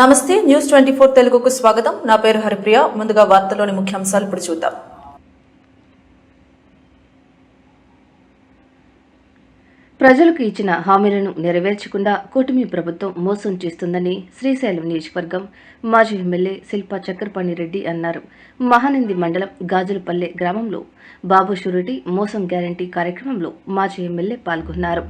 నమస్తే న్యూస్ 24 తెలుగుకు స్వాగతం. నా పేరు హరిప్రియ. ముందుగా వార్తల్లోని ముఖ్యాంశాలు ఇప్పుడు చూద్దాం. ప్రజలకు ఇచ్చిన హామీలను నెరవేర్చకుండా కూటమి ప్రభుత్వం మోసం చేస్తుందని శ్రీశైలం నియోజకవర్గం మాజీ ఎమ్మెల్యే శిల్పా చక్రపాణిరెడ్డి అన్నారు. మహానంది మండలం గాజులపల్లె గ్రామంలో బాబు షూరిటీ మోసం గ్యారంటీ కార్యక్రమంలో మాజీ ఎమ్మెల్యే పాల్గొన్నారు.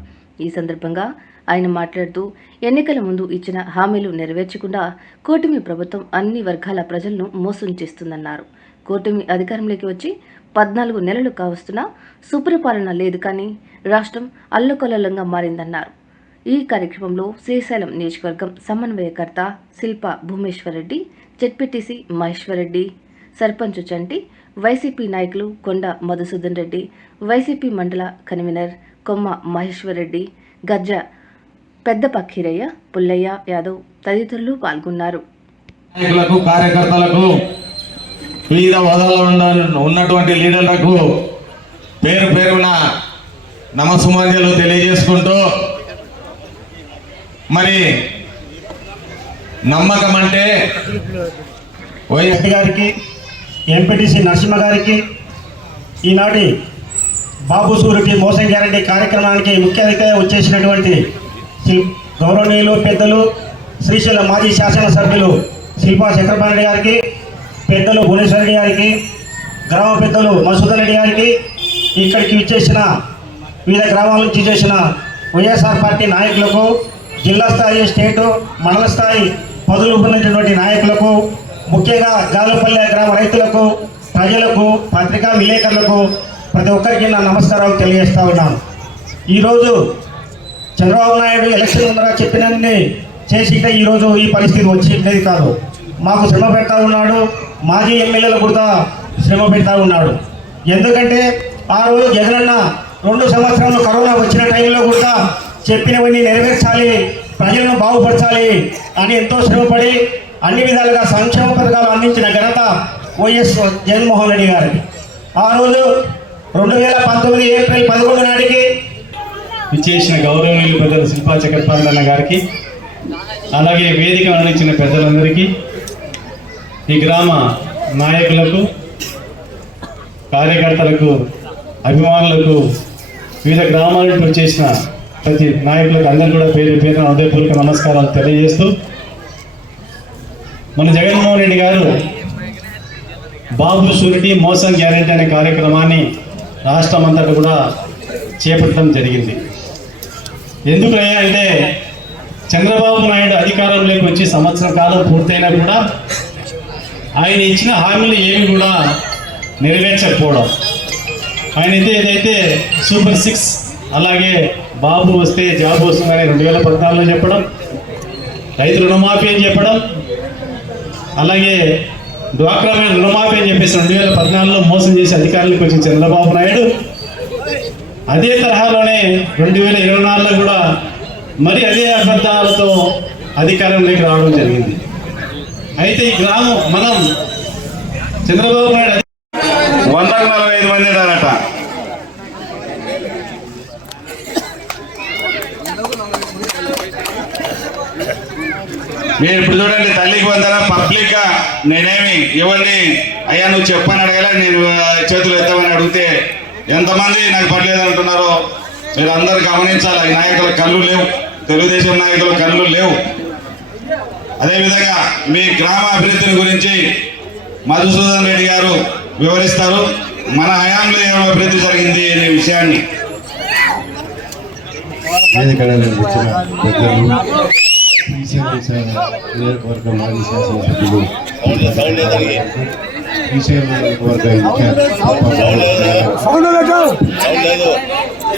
ఈ సందర్భంగా ఆయన మాట్లాడుతూ ఎన్నికల ముందు ఇచ్చిన హామీలు నెరవేర్చకుండా కూటమి ప్రభుత్వం అన్ని వర్గాల ప్రజలను మోసం చేస్తుందన్నారు. కూటమి అధికారంలోకి వచ్చి 14 నెలలు కావస్తున్నా సుపరిపాలన లేదు, కానీ రాష్ట్రం అల్లకల్లోలంగా మారిందన్నారు. ఈ కార్యక్రమంలో శ్రీశైలం నియోజకవర్గం సమన్వయకర్త శిల్పా భూమేశ్వరరెడ్డి, జెడ్పీటీసీ మహేశ్వరరెడ్డి, సర్పంచ్ చంటి, వైసీపీ నాయకులు కొండ మధుసూదన్ రెడ్డి, వైసీపీ మండల కన్వీనర్ కొమ్మ మహేశ్వరరెడ్డి, గజ్జ పెద్ద పక్కీరయ్య, పుల్లయ్య యాదవ్ తదితరులు పాల్గొన్నారు. కార్యకర్తలకు వివిధ హోదాలో ఉన్నటువంటి లీడర్లకు పేరు పేరున నమస్సుమాంజలు తెలియజేసుకుంటూ, మరి నమ్మకం అంటే వైఎస్ గారికి, ఎంపీటీసీ నరసింహ గారికి, ఈనాటి బాబు షూరిటీ మోసం గ్యారంటీ కార్యక్రమానికి ముఖ్య అతిథిగా వచ్చేసినటువంటి గౌరవనీయులు పెద్దలు శ్రీశైలం మాజీ శాసనసభ్యులు శిల్పా చక్రపాణి గారికి, పెద్దలు భువనేశ్వరరెడ్డి గారికి, గ్రామ పెద్దలు మధుసూదన్ రెడ్డి గారికి, ఇక్కడికి విచ్చేసిన వివిధ గ్రామాల నుంచి చేసిన వైఎస్ఆర్ పార్టీ నాయకులకు, జిల్లా స్థాయి, స్టేటు, మండల స్థాయి పదవులు పొందినటువంటి నాయకులకు, ముఖ్యంగా గాజులపల్లె గ్రామ రైతులకు, ప్రజలకు, పత్రికా విలేకరులకు ప్రతి ఒక్కరికి నా నమస్కారాలు తెలియజేస్తా ఉన్నాను. ఈరోజు చంద్రబాబు నాయుడు ఎలక్షన్ ముందర చెప్పినన్ని చేసి ఈరోజు ఈ పరిస్థితి వచ్చేది కాదు. మాకు శ్రమ పెడతా ఉన్నాడు, మాజీ ఎమ్మెల్యేలు కూడా శ్రమ పెడతా ఉన్నాడు. ఎందుకంటే ఆ రోజు జగనన్న 2 సంవత్సరాలు కరోనా వచ్చిన టైంలో కూడా చెప్పినవన్నీ నెరవేర్చాలి, ప్రజలను బాగుపరచాలి అని ఎంతో శ్రమపడి అన్ని విధాలుగా సంక్షేమ పథకాలు అందించిన ఘనత వైఎస్ జగన్మోహన్ రెడ్డి గారికి. ఆ రోజు 2019 ఏప్రిల్ 11 నాటికి ఇచ్చేసిన గౌరవనీయులు పెద్దలు శిల్పా చక్రపాణి గారికి, అలాగే వేదిక అందించిన పెద్దలందరికీ, ఈ గ్రామ నాయకులకు, కార్యకర్తలకు, అభిమానులకు, వివిధ గ్రామాల నుంచి వచ్చేసిన ప్రతి నాయకులకు అందరూ కూడా పేరు పేరున హృదయపూర్వక నమస్కారాలు తెలియజేస్తూ, మన జగన్మోహన్ రెడ్డి గారు బాబు షూరిటీ మోసం గ్యారెంటీ అనే కార్యక్రమాన్ని రాష్ట్రం అంతటా కూడా చేపట్టడం జరిగింది. ఎందుకయ్యా అంటే చంద్రబాబు నాయుడు అధికారంలోకి వచ్చి సంవత్సరం కాలం పూర్తయినా కూడా ఆయన ఇచ్చిన హామీలు ఏమి కూడా నెరవేర్చకపోవడం. ఆయన అయితే ఏదైతే సూపర్ 6, అలాగే బాబు వస్తే జాబ్ వస్తుందని 2014లో చెప్పడం, రైతు రుణమాఫీ అని చెప్పడం, అలాగే డ్వాక్రా రుణమాఫీ అని చెప్పేసి 2014లో మోసం చేసి అధికారంలోకి వచ్చిన చంద్రబాబు నాయుడు అదే తరహాలోనే 2024లో కూడా మరి అదే అబద్ధాలతో అధికారంలోకి రావడం జరిగింది. అయితే ఈ గ్రామం మనం చంద్రబాబు నాయుడు 145 మంది ఉన్నారట. మీరు ఇప్పుడు చూడండి, తల్లికి వందన పబ్లిక్ గా నేనేమి ఎవరిని అయ్యా నువ్వు చెప్పని అడగల, నేను చేతులు ఎత్తమని అడిగితే ఎంతమంది నాకు పడలేదు అంటున్నారో మీరు అందరు గమనించాలి. ఈ నాయకుల కళ్ళు లేవు, తెలుగుదేశం నాయకుల కళ్ళు లేవు. అదేవిధంగా మీ గ్రామ అభివృద్ధిని గురించి మధుసూదన్ రెడ్డి గారు వివరిస్తారు. మన హయాంలో ఏమో అభివృద్ధి జరిగింది అనే విషయాన్ని.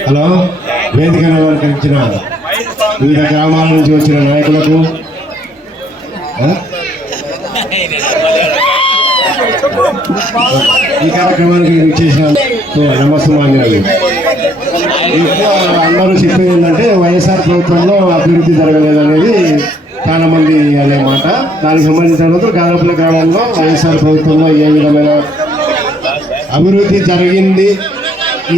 హలో, వేదిక అలంకరించిన వివిధ గ్రామాల నుంచి వచ్చిన నాయకులకు, ఈ కార్యక్రమానికి చేసిన నమస్సుమాంజలు. అందరూ చెప్పేది ఏంటంటే వైఎస్ఆర్ ప్రభుత్వంలో అభివృద్ధి జరగలేదు అనేది చాలా మంది అనే మాట. దానికి సంబంధించిన గాజులపల్లె గ్రామంలో వైఎస్ఆర్ ప్రభుత్వంలో ఏ విధమైన అభివృద్ధి జరిగింది,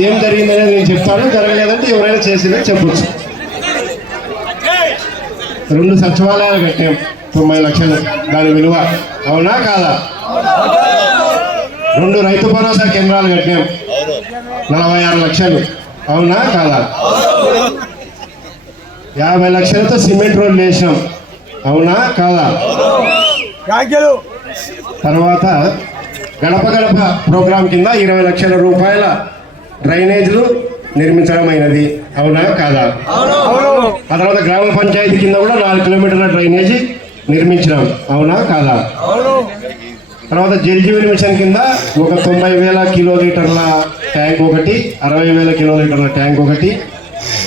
ఏం జరిగిందనేది నేను చెప్తాను. జరగలేదంటే ఎవరైనా చేసిందని చెప్పచ్చు. 2 సచివాలయాలు కట్టాం. 90 లక్షలు దాని విలువ. అవునా కాదా? 2 రైతు భరోసా కేంద్రాలు కట్టినాం, 46 లక్షలు. అవునా కాదా? 50 లక్షలతో సిమెంట్ రోడ్లు వేసినాం. అవునా కాదా? తర్వాత గడప గడప ప్రోగ్రాం కింద 20 లక్షల రూపాయల డ్రైనేజీలు నిర్మించడం అయినది. అవునా కాదా? ఆ తర్వాత గ్రామ పంచాయతీ కింద కూడా 4 కిలోమీటర్ల డ్రైనేజీ నిర్మించినాం. అవునా కాదా? తర్వాత జల్ జీవన్ మిషన్ కింద ఒక 90,000 కిలోలీటర్ల ట్యాంక్ ఒకటి, 60,000 కిలోలీటర్ల ట్యాంక్ ఒకటి,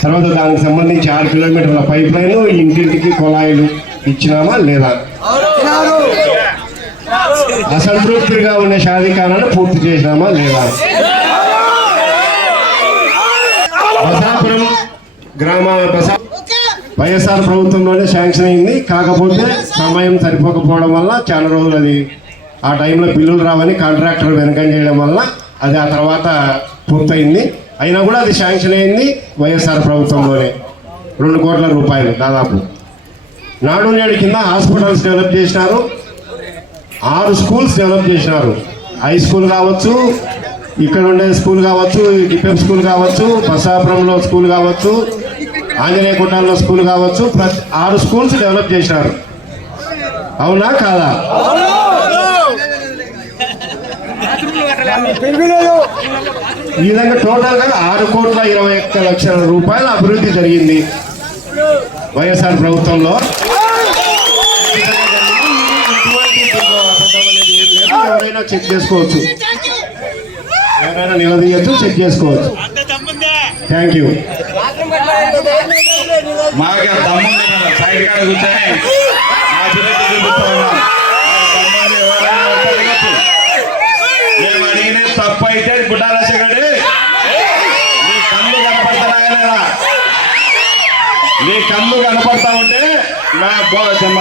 తర్వాత దానికి సంబంధించి 6 కిలోమీటర్ల పైప్ లైన్, ఇంటింటికి కుళాయిలు ఇచ్చినామా లేదా? అసంతృప్తిగా ఉన్న షాదీఖానాను పూర్తి చేసినామా లేదా? బసాపురం గ్రామ వైఎస్ఆర్ ప్రభుత్వంలోనే శాంక్షన్ అయింది. కాకపోతే సమయం సరిపోకపోవడం వల్ల చాలా రోజులు అది ఆ టైంలో బిల్లులు రావని కాంట్రాక్టర్ వెనకం చేయడం వల్ల అది ఆ తర్వాత పూర్తయింది. అయినా కూడా అది శాంక్షన్ అయింది వైఎస్ఆర్ ప్రభుత్వంలోనే, 2 కోట్ల రూపాయలు దాదాపు. నాడు నేడు కింద హాస్పిటల్స్ డెవలప్ చేసినారు, 6 స్కూల్స్ డెవలప్ చేసినారు. హై స్కూల్ కావచ్చు, ఇక్కడ ఉండే స్కూల్ కావచ్చు, డిపెప్ స్కూల్ కావచ్చు, బసాపురంలో స్కూల్ కావచ్చు, ఆంజనేయ కుట్టాల్లో స్కూల్ కావచ్చు, 6 స్కూల్స్ డెవలప్ చేసినారు. అవునా కాదా? ఈ విధంగా టోటల్గా 6,21,00,000 రూపాయల అభివృద్ధి జరిగింది వైఎస్ఆర్ ప్రభుత్వంలో. ఎవరైనా చెక్ చేసుకోవచ్చు, ఎవరైనా నిలదీయచ్చు, చెక్ చేసుకోవచ్చు. Thank you. మాకు తమ్ముంది కదా సైడ్ కాడ కూర్చొని మా చిన్నకి చూపిస్తా ఉన్నాం. మేము అడిగిన తప్పు అయితే గుడ్డారాశగడి నీ కళ్ళు కనపడతాయా? నీ కళ్ళు కనపడతా ఉంటే నా